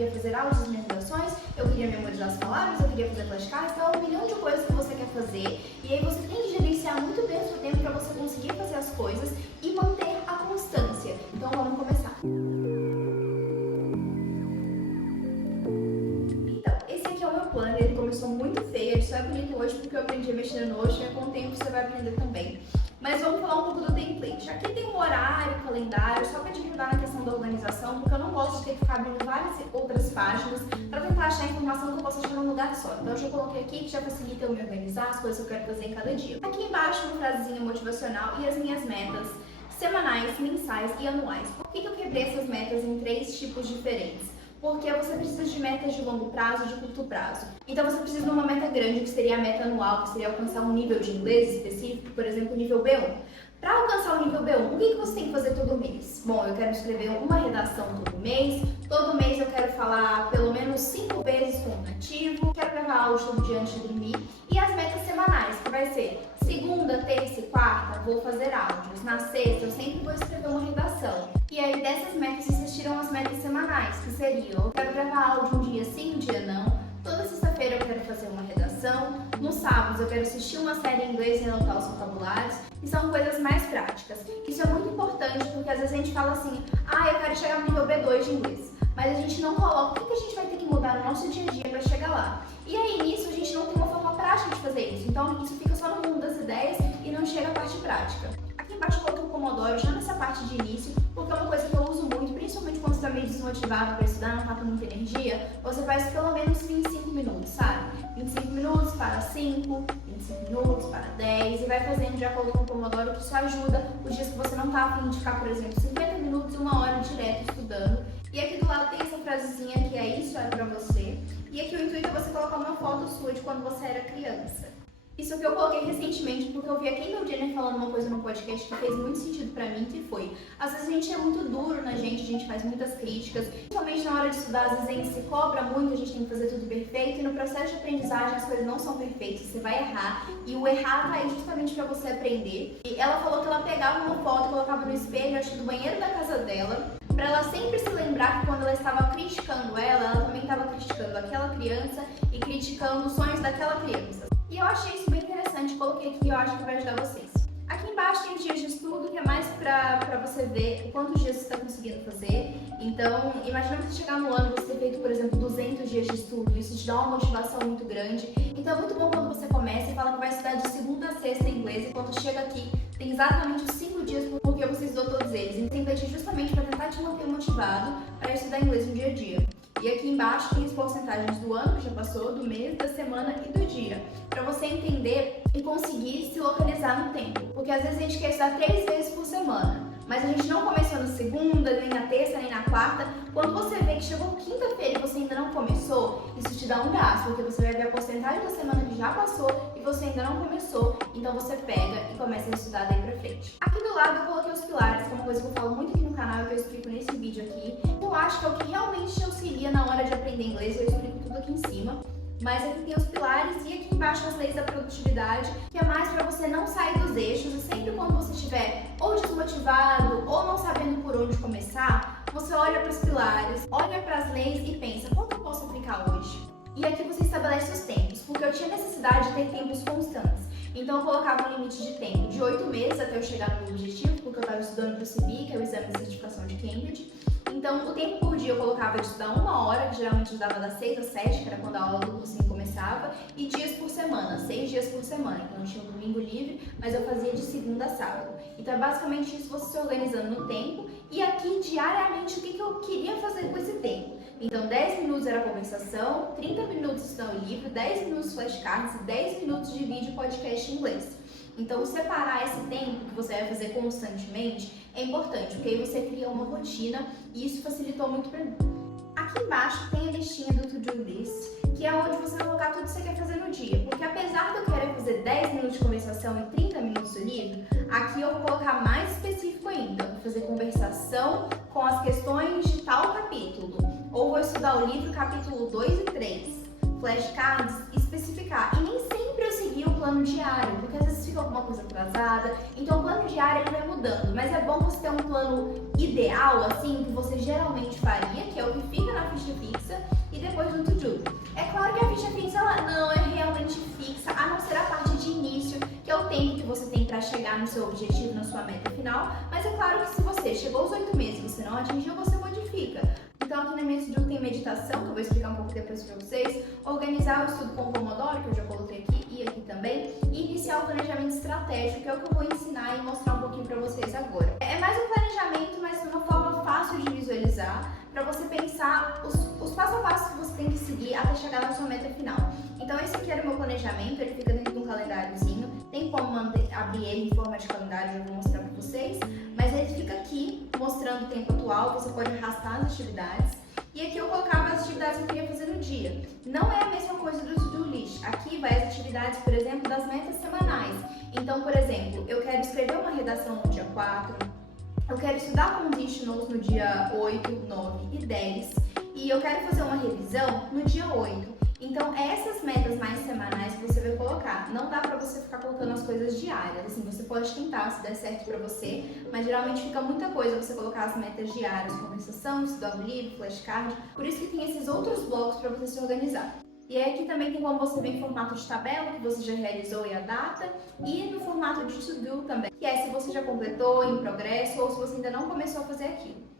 queria fazer áudios e redações, eu queria memorizar as palavras, eu queria fazer flashcards, então é um milhão de coisas que você quer fazer. E aí você tem que gerenciar muito bem o seu tempo para você conseguir fazer as coisas e manter a constância. Então vamos começar. Então, esse aqui é o meu plano, ele começou muito feio, ele só é bonito hoje porque eu aprendi a mexer no Notion e com o tempo você vai aprender também. Mas vamos falar um pouco do template. Aqui tem um horário, calendário, só para te ajudar na questão da organização, porque eu não gosto de ter que ficar abrindo várias outras páginas para tentar achar a informação que eu posso achar num lugar só. Então eu já coloquei aqui que já facilita eu me organizar, as coisas que eu quero fazer em cada dia. Aqui embaixo uma frasezinha motivacional e as minhas metas semanais, mensais e anuais. Por que eu quebrei essas metas em 3 tipos diferentes? Porque você precisa de metas de longo prazo e de curto prazo. Então você precisa de uma meta grande, que seria a meta anual, que seria alcançar um nível de inglês específico, por exemplo, nível B1. Para alcançar o nível B1, o que você tem que fazer todo mês? Bom, eu quero escrever uma redação todo mês eu quero falar pelo menos 5 vezes com o nativo, quero gravar áudio todo dia antes de dormir, e as metas semanais, que vai ser segunda, terça e quarta, vou fazer áudios, na sexta eu sempre vou escrever uma redação. E aí dessas metas vocês tiram as metas semanais, que seriam, eu quero gravar áudio um dia sim, um dia não, toda sexta-feira eu quero fazer uma redação, no sábado eu quero assistir uma série em inglês e anotar os vocabulários, e são coisas mais práticas. Isso é muito importante porque às vezes a gente fala assim, eu quero chegar no nível B2 de inglês, mas a gente não coloca o que a gente vai ter que mudar no nosso dia a dia para chegar lá. E aí nisso a gente não tem uma forma prática de fazer isso, então isso fica só no mundo das ideias e não chega à parte prática. Aqui embaixo eu coloquei o Pomodoro já nessa parte de início, porque é uma coisa que eu uso muito, principalmente quando você está meio desmotivado para estudar, não está com muita energia, você faz pelo menos 25 minutos, sabe? 25 minutos para 5, 25 minutos para 10 e vai fazendo de acordo com o Pomodoro, que isso ajuda os dias que você não está a fim de ficar, por exemplo, 50 minutos, 1 hora direto estudando. E aqui do lado tem essa frasezinha que é isso, é pra você. E aqui o intuito é você colocar uma foto sua de quando você era criança. Isso que eu coloquei recentemente porque eu vi a Kendall Jenner falando uma coisa no podcast que fez muito sentido pra mim, que foi, às vezes a gente é muito duro na gente, a gente faz muitas críticas, principalmente na hora de estudar, às vezes a gente se cobra muito, a gente tem que fazer tudo perfeito, e no processo de aprendizagem as coisas não são perfeitas, você vai errar, e o errar tá aí justamente pra você aprender. E ela falou que ela pegava uma foto e colocava no espelho, acho que do banheiro da casa dela, para ela sempre se lembrar que quando ela estava criticando ela também estava criticando aquela criança e criticando os sonhos daquela criança. E eu achei isso bem interessante, coloquei aqui e eu acho que vai ajudar vocês. Aqui embaixo tem os dias de estudo, que é mais pra você ver o quantos dias você está conseguindo fazer. Então, imagina que você chegar no ano e você ter feito, por exemplo, 200 dias de estudo, isso te dá uma motivação muito grande. Então é muito bom quando você começa e fala que vai estudar de segunda a sexta em inglês, e quando chega aqui tem exatamente os 5 dias porque você estudou todos eles. Então tem template justamente para tentar te manter motivado para estudar inglês no dia a dia. E aqui embaixo tem as porcentagens do ano que já passou, do mês, da semana e do dia, para você entender e conseguir se localizar no tempo. Porque às vezes a gente quer estudar 3 vezes por semana, mas a gente não começou na segunda, nem na terça, nem na quarta. Quando você vê que chegou quinta-feira e você ainda não começou, isso te dá um gasto, porque você vai ver a porcentagem da semana que já passou e você ainda não começou, então você pega e começa a estudar daí pra frente. Aqui do lado eu coloquei os pilares, que é uma coisa que eu falo muito aqui no canal e que eu explico nesse vídeo aqui. Eu acho que é o que realmente te auxilia na hora de aprender inglês, eu explico tudo aqui em cima. Mas aqui tem os pilares e aqui embaixo as leis da produtividade, que é mais para você não sair dos eixos e sempre quando você estiver ou desmotivado ou não sabendo por onde começar, você olha para os pilares, olha para as leis e pensa, qual que eu posso aplicar hoje? E aqui você estabelece os tempos, porque eu tinha necessidade de ter tempos constantes. Então eu colocava um limite de tempo de 8 meses até eu chegar no meu objetivo, porque eu estava estudando para o CB, que é o Exame de Certificação de Cambridge. Então, o tempo por dia eu colocava de estudar 1 hora, que geralmente eu dava das 6 às 7, que era quando a aula do cursinho começava, e dias por semana, 6 dias por semana. Então, eu tinha um domingo livre, mas eu fazia de segunda a sábado. Então, é basicamente isso, você se organizando no tempo. E aqui, diariamente, o que eu queria fazer com esse tempo. Então, 10 minutos era conversação, 30 minutos estudando o livro, 10 minutos flashcards e 10 minutos de vídeo podcast em inglês. Então, separar esse tempo que você vai fazer constantemente é importante, porque aí você cria uma rotina e isso facilitou muito pra mim. Aqui embaixo tem a listinha do To-Do List, que é onde você vai colocar tudo que você quer fazer no dia. Porque apesar de eu querer fazer 10 minutos de conversação e 30 minutos do livro, aqui eu vou colocar mais específico ainda. Eu vou fazer conversação com as questões de tal capítulo. Ou vou estudar o livro capítulo 2 e 3. Flashcards, especificar. E nem sempre eu segui o plano plano diário, porque às vezes fica alguma coisa atrasada. Então o plano diário ele vai mudando, mas é bom você ter um plano ideal, assim, que você geralmente faria, que é o que fica na ficha fixa, e depois no to-do. É claro que a ficha fixa ela não é realmente fixa, a não ser a parte de início, que é o tempo que você tem para chegar no seu objetivo, na sua meta final. Mas é claro que se você chegou aos 8 meses e você não atingiu, você modifica. Então aqui na minha to-do tem meditação, que eu vou explicar um pouco depois para vocês, organizar o estudo com o Pomodoro, que eu já coloquei aqui e aqui também, e iniciar o planejamento estratégico, que é o que eu vou ensinar e mostrar um pouquinho para vocês agora. É mais um planejamento, mas de uma forma fácil de visualizar, para você pensar os passo a passo que você tem que seguir até chegar na sua meta final. Então esse aqui era o meu planejamento, ele fica dentro de um calendáriozinho, tem como abrir ele em forma de calendário, eu vou mostrar para vocês, mas ele fica aqui mostrando o tempo atual, você pode arrastar as atividades, e aqui eu colocava as atividades que eu queria fazer no dia. Não é a mesma coisa do to-do list, aqui vai as atividades, por exemplo, das metas semanais. Então, por exemplo, eu quero escrever uma redação no dia 4, eu quero estudar conditionals no dia 8, 9 e 10, e eu quero fazer uma revisão no dia 8. Então, essas metas mais semanais que você vai colocar. Não dá pra você ficar colocando as coisas diárias. Assim, você pode tentar se der certo pra você, mas geralmente fica muita coisa você colocar as metas diárias, conversação, estudar o livro, flashcard. Por isso que tem esses outros blocos pra você se organizar. E aí aqui também tem como você ver em formato de tabela, que você já realizou e a data, e no formato de to-do também, que é se você já completou, em progresso, ou se você ainda não começou a fazer aquilo.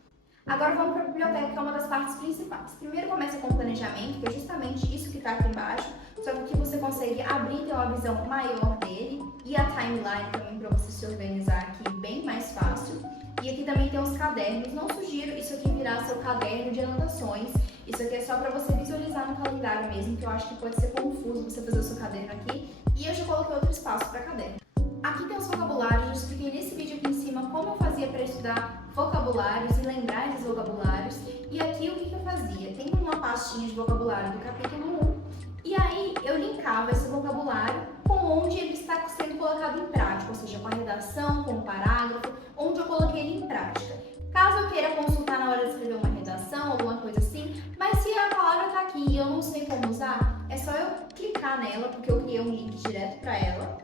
Agora vamos para a biblioteca, que é uma das partes principais. Primeiro começa com o planejamento, que é justamente isso que está aqui embaixo, só que aqui você consegue abrir e ter uma visão maior dele, e a timeline também para você se organizar aqui bem mais fácil. E aqui também tem os cadernos, não sugiro isso aqui virar seu caderno de anotações, isso aqui é só para você visualizar no calendário mesmo, que eu acho que pode ser confuso você fazer o seu caderno aqui, e eu já coloquei outro espaço para caderno. Aqui tem os vocabulários, eu expliquei nesse vídeo aqui em cima como eu fazia para estudar vocabulários e lembrar esses vocabulários. E aqui o que eu fazia? Tem uma pastinha de vocabulário do capítulo 1 e aí eu linkava esse vocabulário com onde ele está sendo colocado em prática, ou seja, com a redação, com o parágrafo, onde eu coloquei ele em prática. Caso eu queira consultar na hora de escrever uma redação, alguma coisa assim, mas se a palavra está aqui e eu não sei como usar, é só eu clicar nela, porque eu criei um link direto para ela.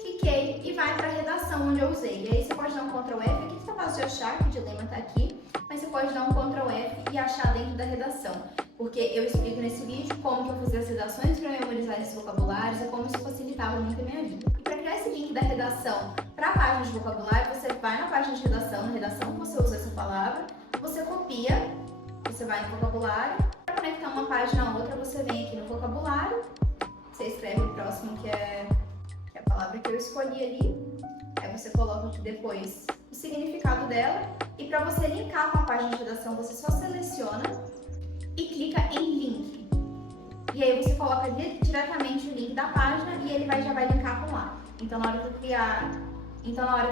Cliquei e vai para a redação onde eu usei. E aí você pode dar um Ctrl F, aqui está fácil de achar, que o dilema está aqui, mas você pode dar um Ctrl F e achar dentro da redação. Porque eu explico nesse vídeo como que eu fazia as redações para memorizar esses vocabulários e como isso facilitava muito a minha vida. E para criar esse link da redação para a página de vocabulário, você vai na página de redação, na redação que você usa essa palavra, você copia, você vai no vocabulário, para conectar uma página a outra, você vem aqui no vocabulário, você escreve o próximo que é a palavra que eu escolhi ali, aí você coloca aqui depois o significado dela, e para você linkar com a página de redação, você só seleciona e clica em link. E aí você coloca diretamente o link da página e ele já vai linkar com lá. Então na hora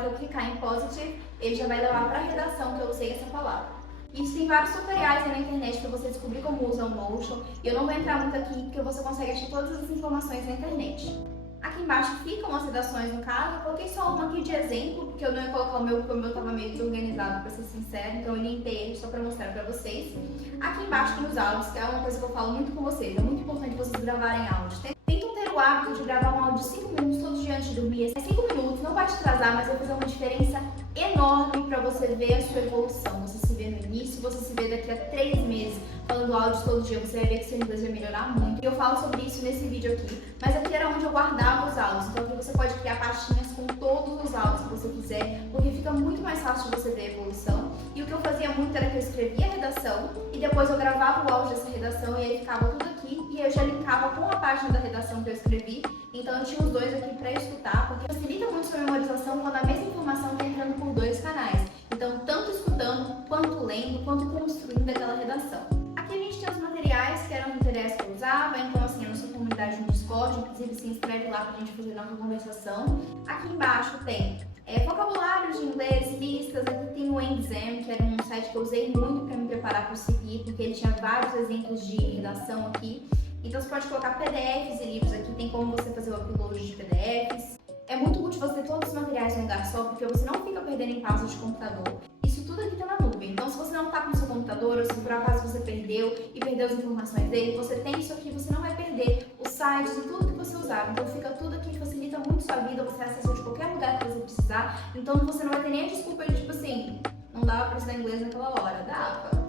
que eu clicar em positive, ele já vai levar para a redação que eu usei essa palavra. Isso tem vários tutoriais aí na internet para você descobrir como usa o Notion, e eu não vou entrar muito aqui porque você consegue achar todas as informações na internet. Aqui embaixo ficam as redações no caso, eu coloquei só uma aqui de exemplo, porque eu não ia colocar o meu, porque o meu estava meio desorganizado, para ser sincero, então eu limpei ele só para mostrar para vocês. Aqui embaixo tem os áudios, que é uma coisa que eu falo muito com vocês, é muito importante vocês gravarem áudio. Tentam ter o hábito de gravar um áudio de 5 minutos todos os dias antes de dormir. 5 minutos, não vai te atrasar, mas vai fazer uma diferença enorme para você ver a sua evolução. Você se vê no início, você se vê daqui a 3 meses falando áudio todo dia, você vai ver que seu inglês vai melhorar muito. E eu falo sobre isso nesse vídeo aqui, mas aqui era onde eu guardava os áudios, então aqui você pode criar pastinhas com todos os áudios que você quiser, porque fica muito mais fácil de você ver a evolução. E o que eu fazia muito era que eu escrevia a redação e depois eu gravava o áudio dessa redação e aí ficava tudo aqui e eu já linkava com a página da redação que eu escrevi. Então eu tinha os dois aqui para escutar, porque facilita muito sua memorização quando a mesma informação está entrando por 2 canais. Então, tanto escutando, quanto lendo, quanto construindo aquela redação. Aqui a gente tem os materiais, que eram materiais que eu usava, então assim, a nossa comunidade no Discord, inclusive se inscreve lá pra gente fazer nossa conversação. Aqui embaixo tem vocabulários de inglês, listas, aqui tem o Exam, que era um site que eu usei muito para me preparar para o CPI, porque ele tinha vários exemplos de redação aqui. Então você pode colocar PDFs e livros aqui, tem como você fazer o upload de PDFs. É muito útil você ter todos os materiais em um lugar só, porque você não fica perdendo em pausas de computador. Isso tudo aqui está na nuvem, então se você não está com o seu computador, computador, ou se por acaso você perdeu e perdeu as informações dele, você tem isso aqui, você não vai perder os sites e tudo que você usar. Então fica tudo aqui, facilita muito sua vida, você acessa de qualquer lugar que você precisar. Então você não vai ter nem a desculpa de tipo assim, não dava pra estudar inglês naquela hora, dava.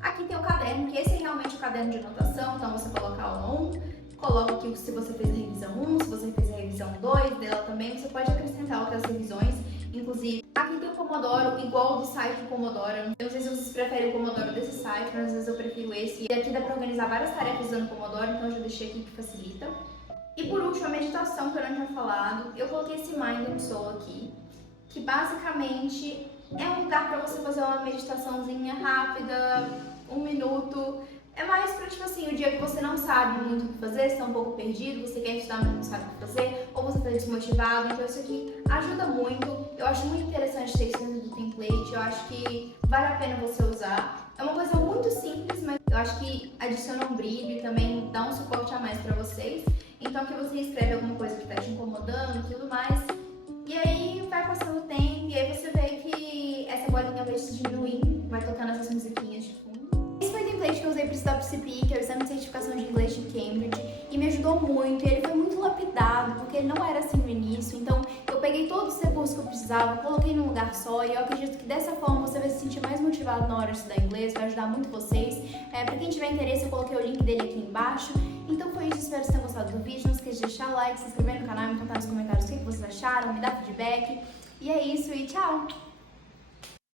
Aqui tem o caderno, que esse é realmente o caderno de anotação, então você coloca a aula 1, coloca aqui se você fez a revisão 1, se você fez a revisão 2 dela também, você pode acrescentar outras revisões, inclusive aqui tem o Pomodoro, igual do site do Pomodoro. Eu não sei se vocês preferem o Pomodoro desse site, mas às vezes eu prefiro esse. E aqui dá pra organizar várias tarefas usando o Pomodoro, então eu já deixei aqui que facilita. E por último, a meditação, que eu não tinha falado, eu coloquei esse Mindful Soul aqui, que basicamente é um lugar pra você fazer uma meditaçãozinha rápida, 1 minuto. É mais pra, tipo assim, o dia que você não sabe muito o que fazer, você tá um pouco perdido, você quer estudar, mas não sabe o que fazer, ou você tá desmotivado, então isso aqui ajuda muito. Eu acho muito interessante ter isso dentro do template, eu acho que vale a pena você usar. É uma coisa muito simples, mas eu acho que adiciona um brilho e também dá um suporte a mais pra vocês. Então aqui você escreve alguma coisa que tá te incomodando e tudo mais, e aí vai passando o tempo, e aí você vê que essa bolinha vai se diminuindo, vai tocando essas musiquinhas de fundo. Esse foi o template que eu usei para o StopCP, que é o Exame de Certificação de Inglês de Cambridge, e me ajudou muito, e ele foi muito lapidado, porque ele não era assim no início, então eu peguei todos os recursos que eu precisava, coloquei num lugar só, e eu acredito que dessa forma você vai se sentir mais motivado na hora de estudar inglês, vai ajudar muito vocês. Para quem tiver interesse, eu coloquei o link dele aqui embaixo. Então foi isso, espero que vocês tenham gostado do vídeo, não esqueça de deixar o like, se inscrever no canal, me contar nos comentários o que vocês acharam, me dar feedback, e é isso, e tchau!